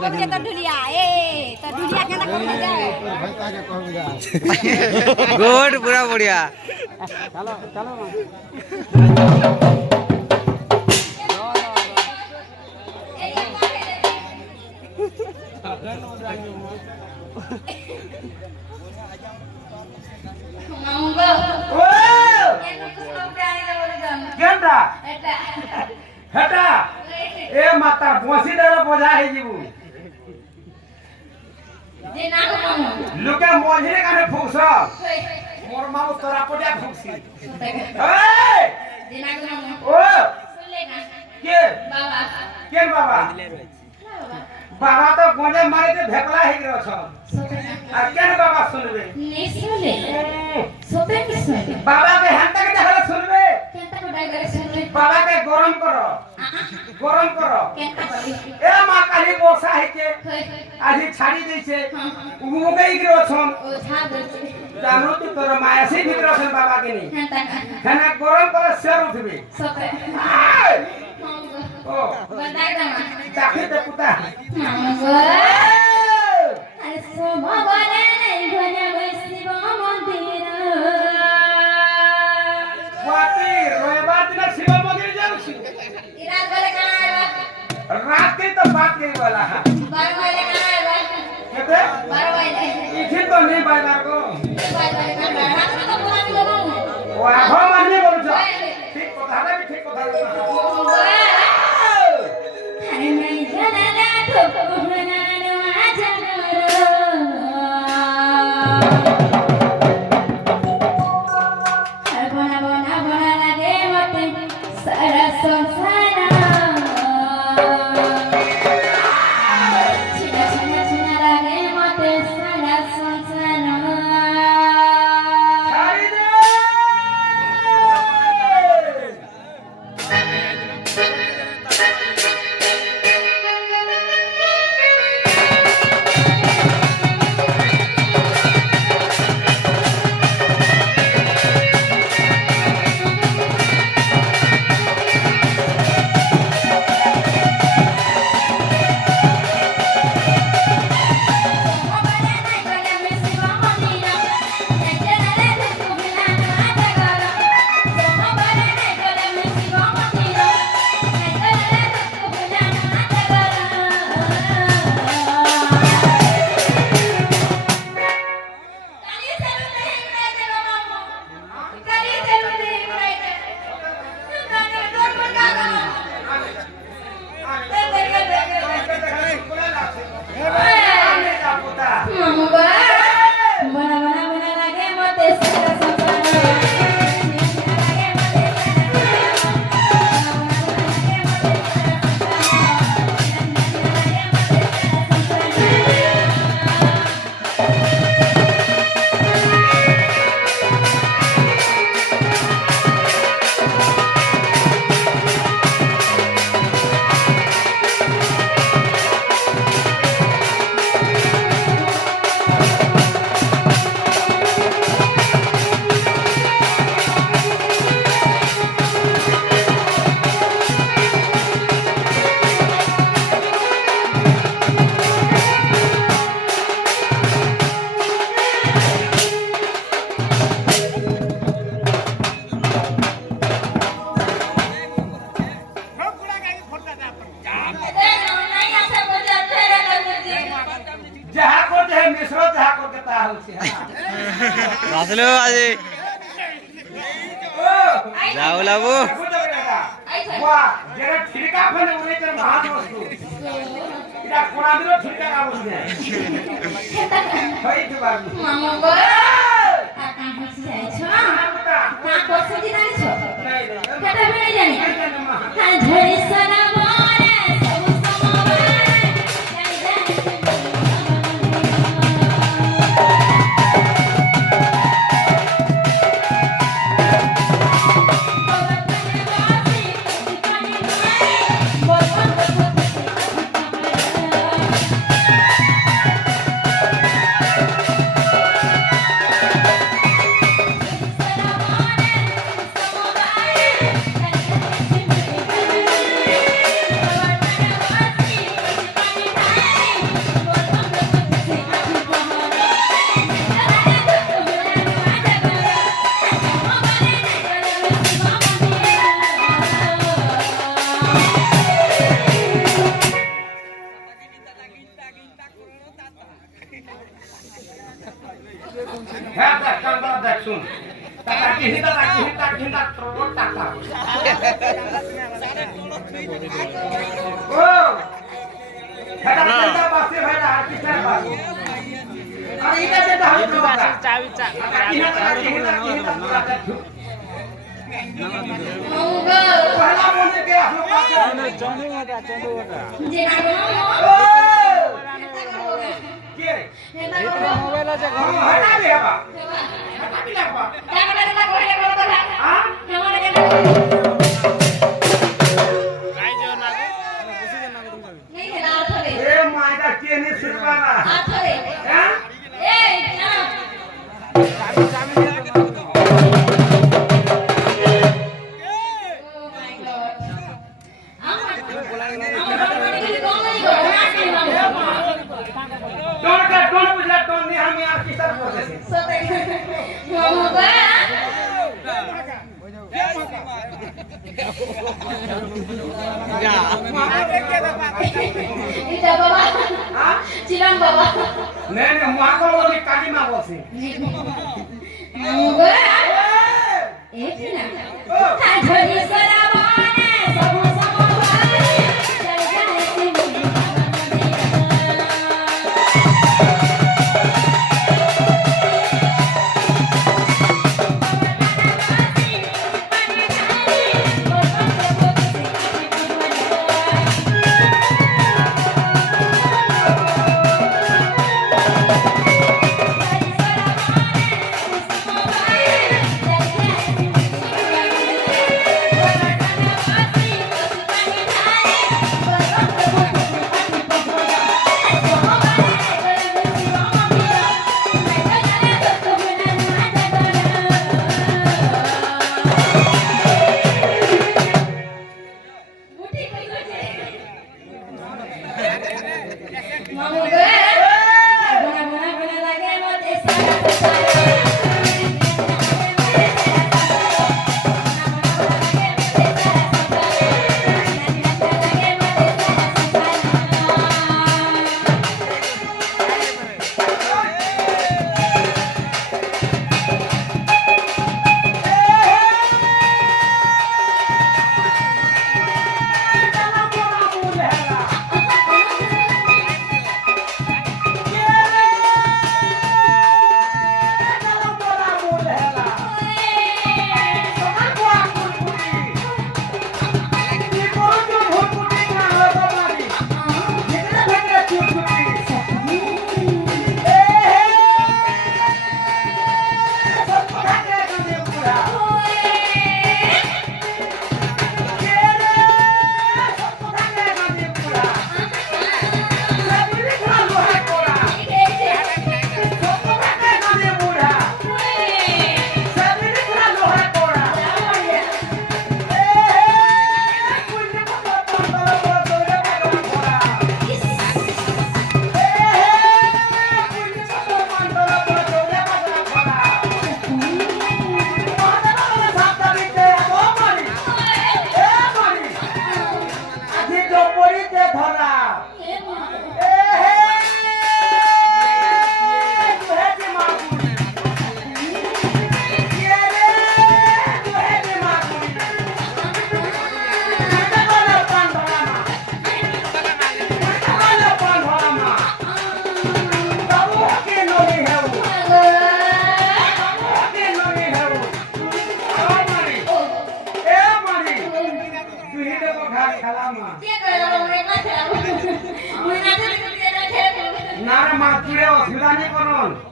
बोलके तो ढुलिया ए तो ढुलिया के ना कर जाए भाई ताके कहूंगा गुड पूरा बढ़िया चलो चलो केनटा हेटा ए माता बसी देला बोझा है जीबू जे ना को लुके मोझरे काने फुकस मोर माऊ तोरा पडिया फुकसी ए जे ना को ओ सुन ले ना के बाबा केन बाबा बाबा तो गोंजे मारे के भेकला हे गिरो छ आ केन बाबा सुनबे नहीं सुन ले सोते की सुन बाबा के हंता के देखला सुनबे केनता को डाइगर सुन ले बाबा के गरम करो केनता करी ए मां काली बोसा है के আজি ছাড়ি দিছে উগুমুকেই गिरो छन ओ छा दे জানো তো তোর মায়া সে ভিতর আছে বাবা কে নি केनता খানা গরম করে শের উঠবে सोते ও बताई दमा দেখে তো পুতা अरे शोभा बने नहीं भने शिव मंदिर বাতি রবিবার দিন শিব মন্দির যাচ্ছি इराद वाले कहां आया রাতে তো বাত গই वाला 12 वाले कहां आया কেতে 12 वाले ইঠি তো নেই বাইবার কো 12 वाले कहां आया रात में तो पूरा मिलो बाबू ও আঘো মানে বলছ ঠিক কথা না ঠিক কথা अरे नहीं जाना ना तो पुराना ছাড়ি দে যাহা করতে হে মিশ্র যাহা করতে তা হচ্ছে আসলো আজি ও যাও লাবু বাহ যেটা ঠিকা ফেলে উড়েছে মহান বস্তু এটা কোনা দিলো ঠিকা কাবু দেয় হইতে পারবি मामा गो काका हसी जाय छ का कोसे दिनाय छ केटा भेइ जानी खान झोरी सना मोरे सब समवाय जाय जाय ঘিন্টা ঘিন্টা তোর টাকা ও এটা ঘিন্টা বাসে ভাইরা আর কিসের বাস আর এটা যেটা হচ্ছে বাবা চাবি চাবি ঘিন্টা ঘিন্টা ঘিন্টা পুরা মঙ্গল পহলা মনে কে আসলো পাশে চন্ডু ওটা যে না ও গো কে হেতা করো মোবাইল আছে হটা দে বাবা হটা দিলা বাবা টাকাটা দিলা কইলে বড় কথা হ্যাঁ আমার কেন গাই যাও না গো नहीं है ना आथरे ए मायदा के ने सिरवाला आथरे हैं ए ना চাবি চাবি দিয়ে দাও ओ माय गॉड আমার के कौन नहीं गो ना के डोन बुझला डोन नहीं हम यार किसर बोलते थे सोते मम्मा এটা বাবা हां চিরাম বাবা नहीं नहीं वहां को बोली काली मां बोलसी মঙ্গল এটি না হ্যাঁ ধরি সরাবনে সবু সমবারে জয় জয় শ্রী ना रे माँ तुरे असुविधा नहीं करो